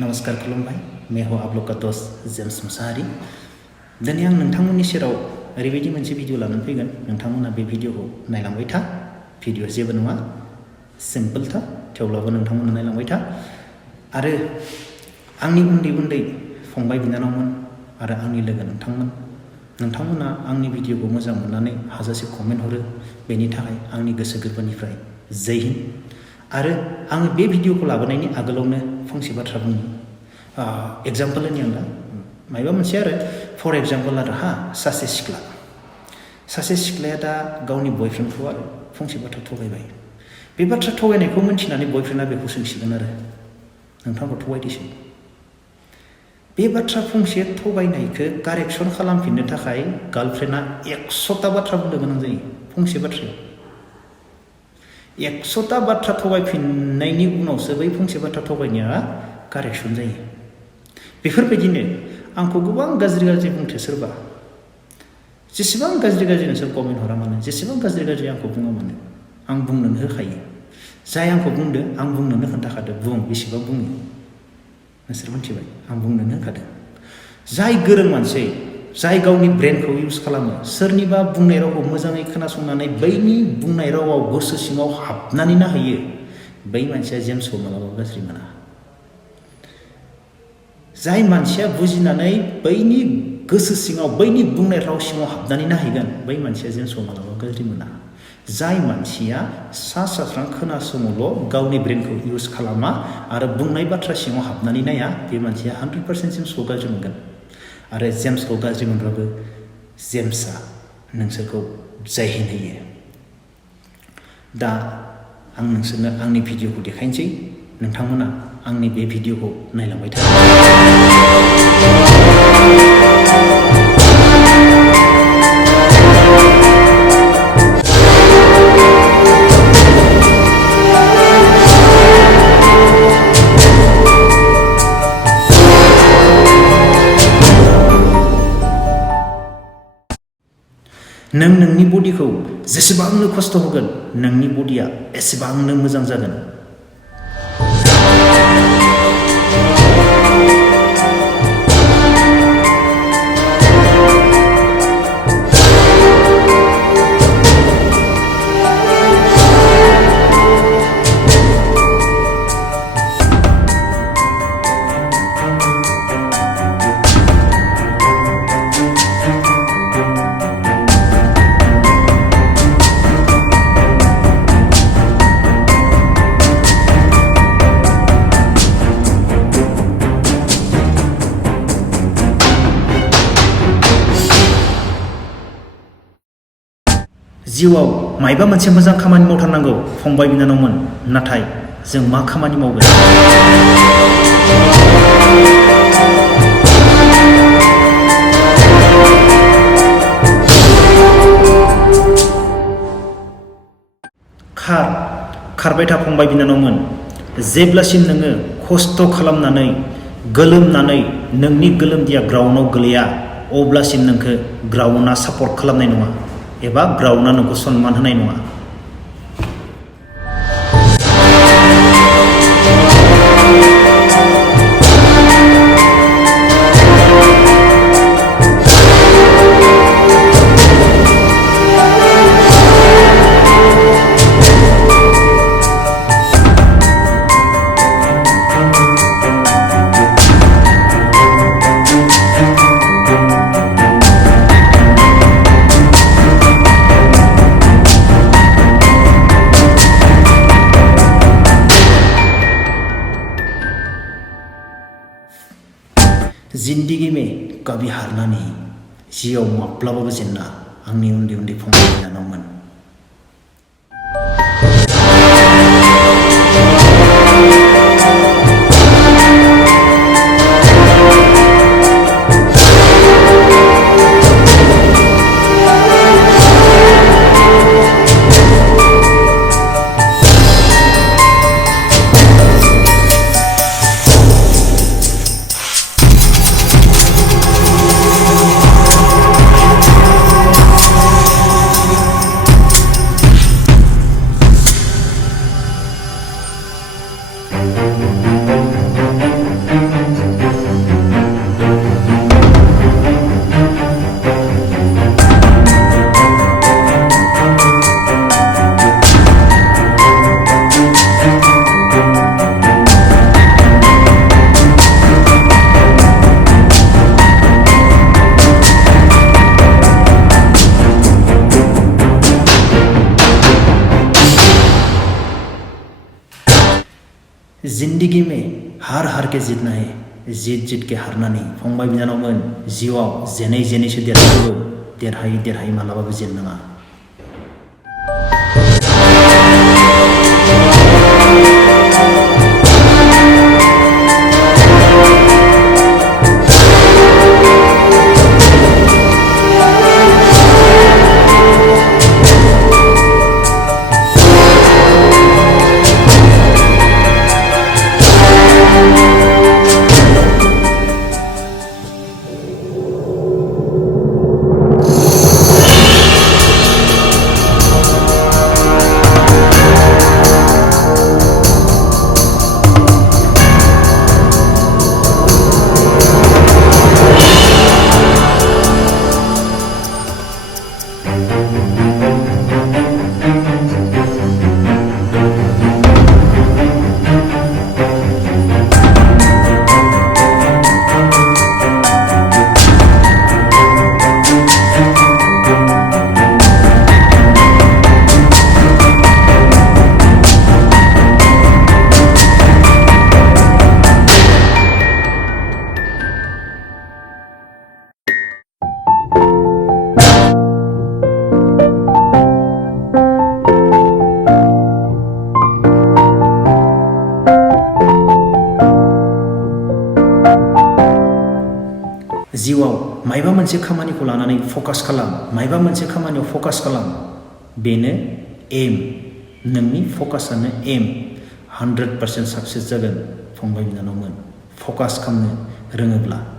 नमस्कार खुलुमबाय मैं हूँ आप लोग का दोस्त जेम्स मुसाहारि दिनै आं नोंथांमोननि सेराव ओरैबायदि मोनसे भिडिअ लानानै फैगोन नोंथांमोना बे भिडिअखौ नायलांबाय था भिडिअ जेबो नङा सिम्पल था थेवब्लाबो नोंथांमोना नायलांबाय था आरो आंनि उन्दै फंबाय बिनानावमोन आरो आंनि लोगो नोंथांमोना आंनि भिडिअखौ मोजां मोननानै हाजासे कमेन्ट हरो बेनि थाखाय आंनि गोसो गोरबोनिफ्राय जय हिन्द आरो आं बे भिडिअखौ लाबोनायनि आगोलावनो फंसे बाथ्रा बुङो एग्जाम्पल होनि आं दा मायबा मोनसे आरो फर एग्जाम्पल आरो सासे सिख्लाया दा गावनि बयफ्रेन्डखौ आरो फंसे बाथ्रा थगायबाय बे बाथ्रा थगायनायखौ मिन्थिनानै बयफ्रेन्डआ बेखौ सोंसिगोन आरो नोंथांखौ थगायदिसै बे बाथ्रा फंसे थगायनायखौ कारेक्सन खालामफिननो थाखाय गार्लफ्रेन्डआ 100टा बाथ्रा बुंनो गोनां जायो फंसे बाथ्रायाव 100टा बाथ्रा थगायफिननायनि उनावसो बै फंसे बाथ्रा थगायनाया कारेक्सन जायो बेफोरबायदिनो आंखौ गोबां गाज्रि बुंथो सोरबा जेसेबां गाज्रि नोंसोर कमेन्ट हरा मानो जेसेबां गाज्रि आंखौ बुङा मानो आं बुंनोनो होखायो जाय आंखौ बुंदो आं बुंनोनो खोन्थाखादो बुं बेसेबां बुङो नोंसोर मिथिबाय आं बुंनोनो होखादो जाय गोरों मानसि जाय गावनि ब्रेनखौ इउज खालामो सोरनिबा बुंनाय रावखौ मोजाङै खोनासंनानै बैनि बुंनाय रावाव गोसो सिङाव हाबनानै नाहैयो बै मानसिया जेम्सखौ मालाबाबो गाज्रि मोना जाय मानसिया बुजिनानै बैनि गोसो सिङाव बैनि बुंनाय राव सिङाव हाबनानै नाहैगोन बै मानसिया जेम्सखौ मालाबाबो गाज्रि मोना जाय मानसिया सास्रां खोनासङोल गावनि ब्रेनखौ इउज खालामा आरो बुंनाय बाथ्रा सिङाव हाबनानै नाया बे मानसिया 100% जेम्सखौ गाज्रि मोनगोन आरो जेम्सखौ गाज्रि मोनब्लाबो जेम्सआ नोंसोरखौ जय हिन्द होयो दा आं नोंसोरनो आंनि भिडिअखौ देखायनोसै नोंथांमोना आंनि बे भिडिअखौ नायलांबाय था नों नोंनि बडिखौ जेसेबांनो खस्थ होगोन नोंनि बडिया एसेबांनो मोजां जागोन जिउआव मायबा मोनसे मोजां खामानि मावथारनांगौ फंबाय बिनानावमोन नाथाय जों मा खामानि मावगोन खारबाय था फंबाय बिनानावमोन जेब्लासिम नोङो खस्थ खालामनानै गोलोमनानै नोंनि गोलोमदैया ग्राउन्डआव गोलैया अब्लासिम नोंखौ ग्राउन्डआ सापर्ट खालामनाय नङा एबा ग्राउन्डआ नोंखौ सन्मान होनाय नङा जिंदगी में कभी हारना नहीं जिउआव माब्लाबाबो जेनना आंनि उन्दै फंबाय बिनानावमोन बेबायदिनो हार हार के जीतना है जीत के हारनानै फंबाय बिनानावमोन जिउआव जेनै जेनैसो देरहायो देरहायै मालाबाबो जेननाङा। जिउआव मायबा मोनसे खामानिखौ लानानै फकास खालाम, मायबा मोनसे खामानियाव फकास खालाम, बेनो एम, नोंनि फकासानो एम, 100% साक्सेस जागोन फंबाय बिनानावमोन फकास खालामनो रोङोब्ला।